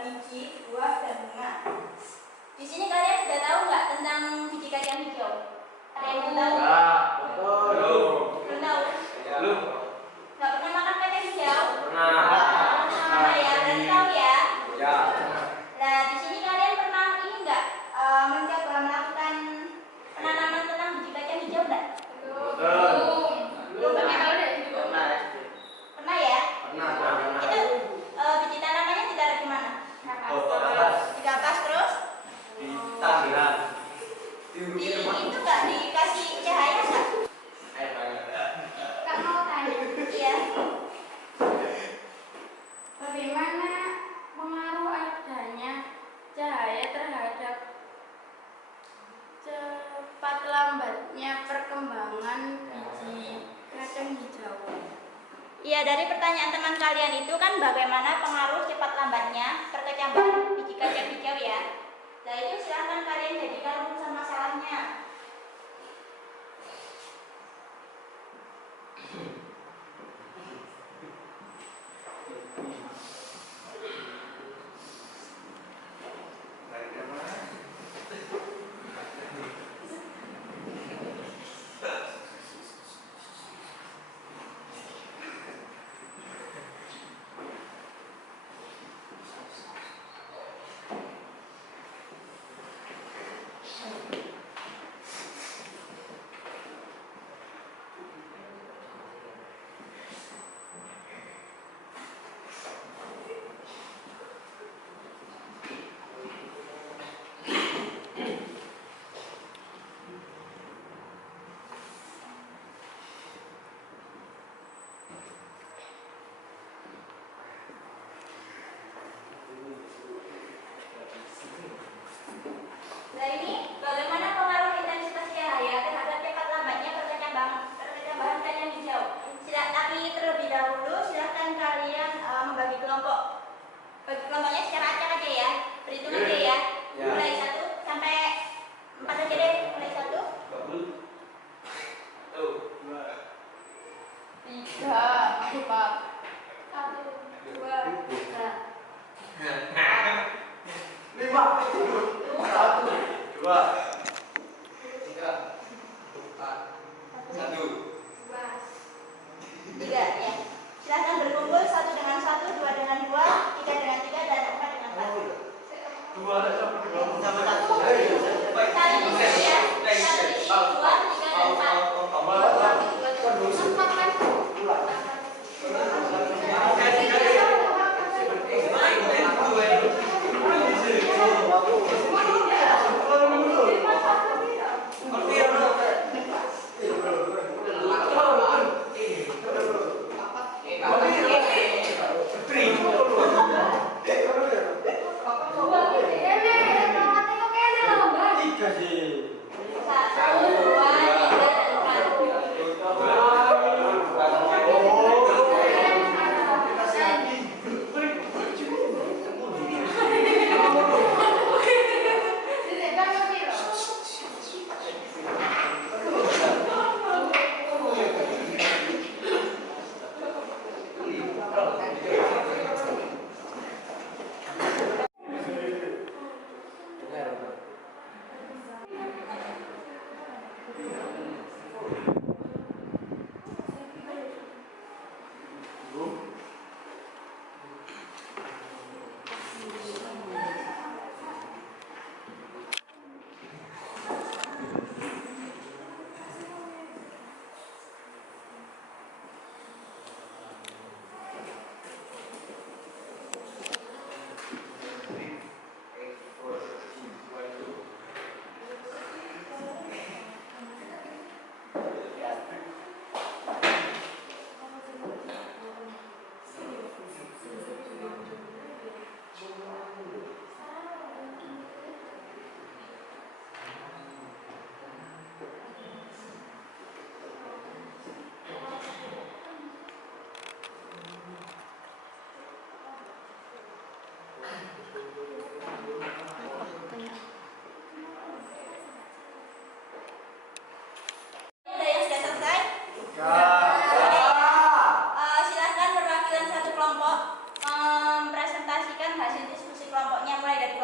biji, buah, dan bunga. Di sini kalian sudah tahu nggak tentang biji kacang hijau? Ada yang belum tahu? Belum tahu? Belum. Nggak pernah makan kacang hijau? Pernah. Pernah ya, berarti tahu ya? Ya. Nah, di sini kalian pernah ini nggak mencoba melakukan penanaman tentang biji kacang hijau nggak? Belum. Pernah tahu deh? Pernah ya? Pernah. Itu biji tanamannya ditaruh di mana? Di kapas terus? Tangan. Di itu nggak dikasih cahaya nggak? Kak mau tanya, Iya. bagaimana pengaruh adanya cahaya terhadap cepat lambatnya perkembangan biji kacang hijau? Iya, dari pertanyaan teman kalian itu kan bagaimana pengaruh cepat lambatnya perkecambahan biji kacang hijau ya. Nah itu silahkan kalian jadikan rumusan masalahnya. Nah ini bagaimana pengaruh intensitas cahaya terhadap cepat lambatnya perkecambahan kacang hijau. Tapi terlebih dahulu silahkan kalian membagi kelompok. Bagi kelompoknya secara acak aja ya. Berhitung aja ya. Mulai 1 sampai 4 aja deh. Mulai 1, 3, 4, 1, 2, 3. 3 ya. Silahkan berkumpul 1 dengan 1, 2 dengan 2, 3 dengan 3, dan 4 dengan 4. Satu di sini ya. 1 di sini, 2, 3, dan 4.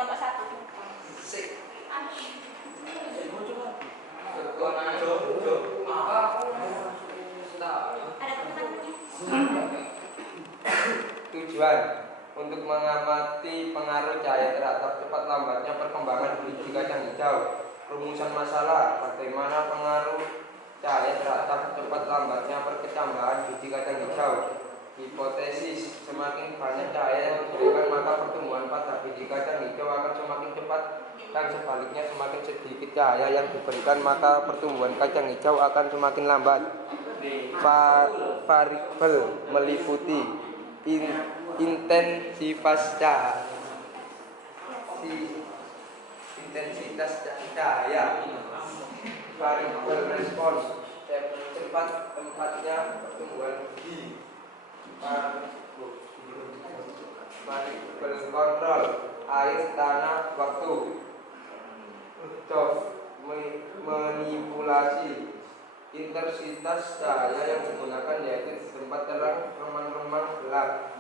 kelompok 1. Ada teman-temannya? Tujuan untuk mengamati pengaruh cahaya terhadap cepat lambatnya perkembangan biji kacang hijau. Rumusan masalah: bagaimana pengaruh cahaya terhadap cepat lambatnya perkecambahan biji kacang hijau. Hipotesis: semakin banyak cahaya yang diberikan maka pertumbuhan pada biji kacang hijau akan semakin cepat, dan sebaliknya semakin sedikit cahaya yang diberikan maka pertumbuhan kacang hijau akan semakin lambat. Variabel meliputi intensitas cahaya, variabel respons, cepat tempatnya pertumbuhan biji, variabel kontrol, air, tanah, waktu. Manipulasi intensitas cahaya yang digunakan yaitu tempat terang, remang-remang, gelap.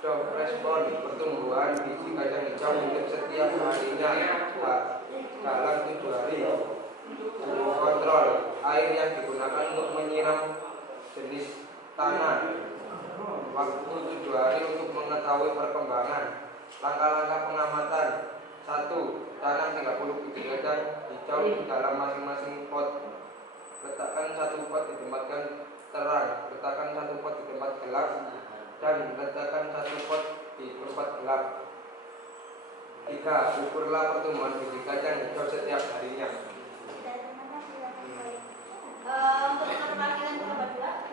Respon pertumbuhan biji kacang hijau untuk setiap harinya dalam 7 hari. Kontrol air yang digunakan untuk menyiram jenis tanah, waktu 7 hari untuk mengetahui perkembangan. Langkah-langkah pengamatan: 1. Tanam 30 biji kacang hijau di dalam masing-masing pot. Letakkan 1 pot di tempat terang, letakkan 1 pot di tempat gelap, dan letakkan 1 pot di tempat gelap. 3. Ukurlah pertumbuhan biji kacang hijau setiap harinya. Untuk perwakilan kelompok 2.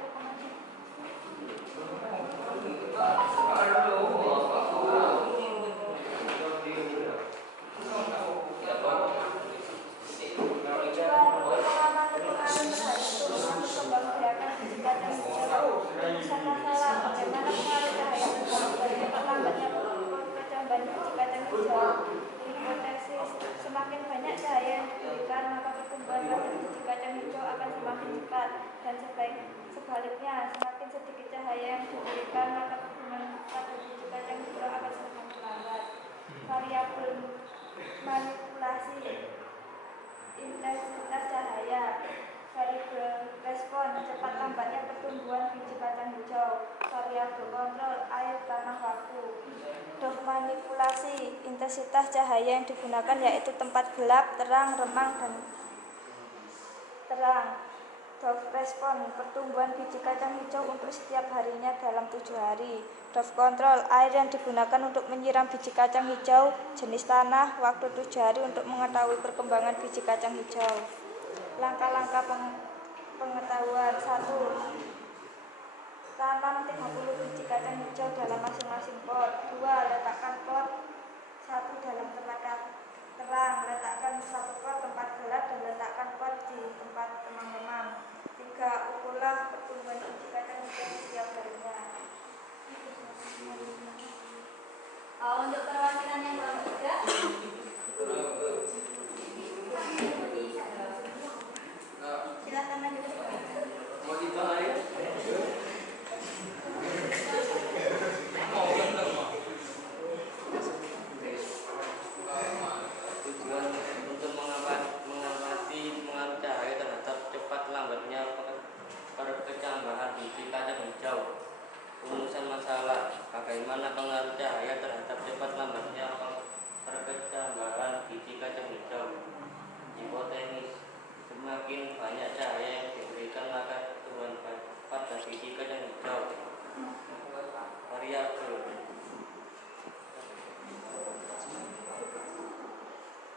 Hipotesis: semakin banyak cahaya yang diberikan maka pertumbuhan pada biji kacang hijau akan semakin cepat, dan sebaliknya semakin sedikit cahaya yang diberikan maka pertumbuhan pada biji kacang hijau akan semakin lambat. Variabel manipulasi: intensitas cahaya, variabel respon, cepat lambatnya pertumbuhan biji kacang hijau, variabel kontrol, air, tanah, waktu. Manipulasi intensitas cahaya yang digunakan yaitu tempat gelap, terang, remang, dan terang. Respon pertumbuhan biji kacang hijau untuk setiap harinya dalam 7 hari. Kontrol air yang digunakan untuk menyiram biji kacang hijau, jenis tanah, waktu 7 hari untuk mengetahui perkembangan biji kacang hijau. Langkah-langkah pengetahuan: 1. Tanam 30 biji kacang hijau dalam masing-masing pot. 2. Letakkan pot 1 dalam tempat terang, letakkan 1 pot tempat gelap, dan letakkan pot di tempat remang-remang. 3. Ukurlah pertumbuhan biji kacang hijau setiap harinya. Untuk perwakilan yang kelompok 3, silakan lanjut. Mau dibahas? Tujuan untuk mengamati pengaruh cahaya terhadap cepat lambatnya perkecambahan biji kacang hijau. Rumusan masalah: bagaimana pengaruh cahaya terhadap cepat lambatnya perkecambahan biji kacang hijau. Hipotesis: semakin banyak cahaya yang diberikan maka pertumbuhan pada biji kacang hijau. Variabel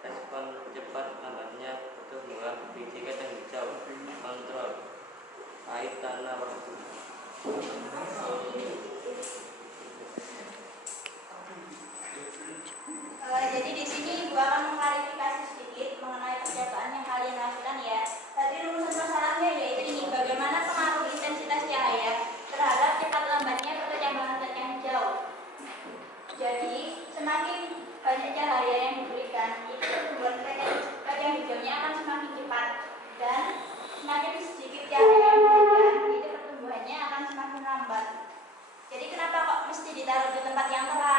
respon cepat lambatnya pertumbuhan biji kacang hijau. Kontrol air, tanah, waktu. Jadi di sini Ibu akan mengklarifikasi sedikit mengenai percobaan yang kalian lakukan ya. Tadi rumusan masalahnya yaitu ini: bagaimana pengaruh intensitas cahaya terhadap cepat lambatnya perkecambahan kacang hijau. Jadi semakin banyak cahaya yang diberikan, itu pertumbuhan kacang hijaunya akan semakin cepat, dan semakin sedikit cahaya yang diberikan, itu pertumbuhannya akan semakin lambat. Jadi kenapa kok mesti ditaruh di tempat yang terang?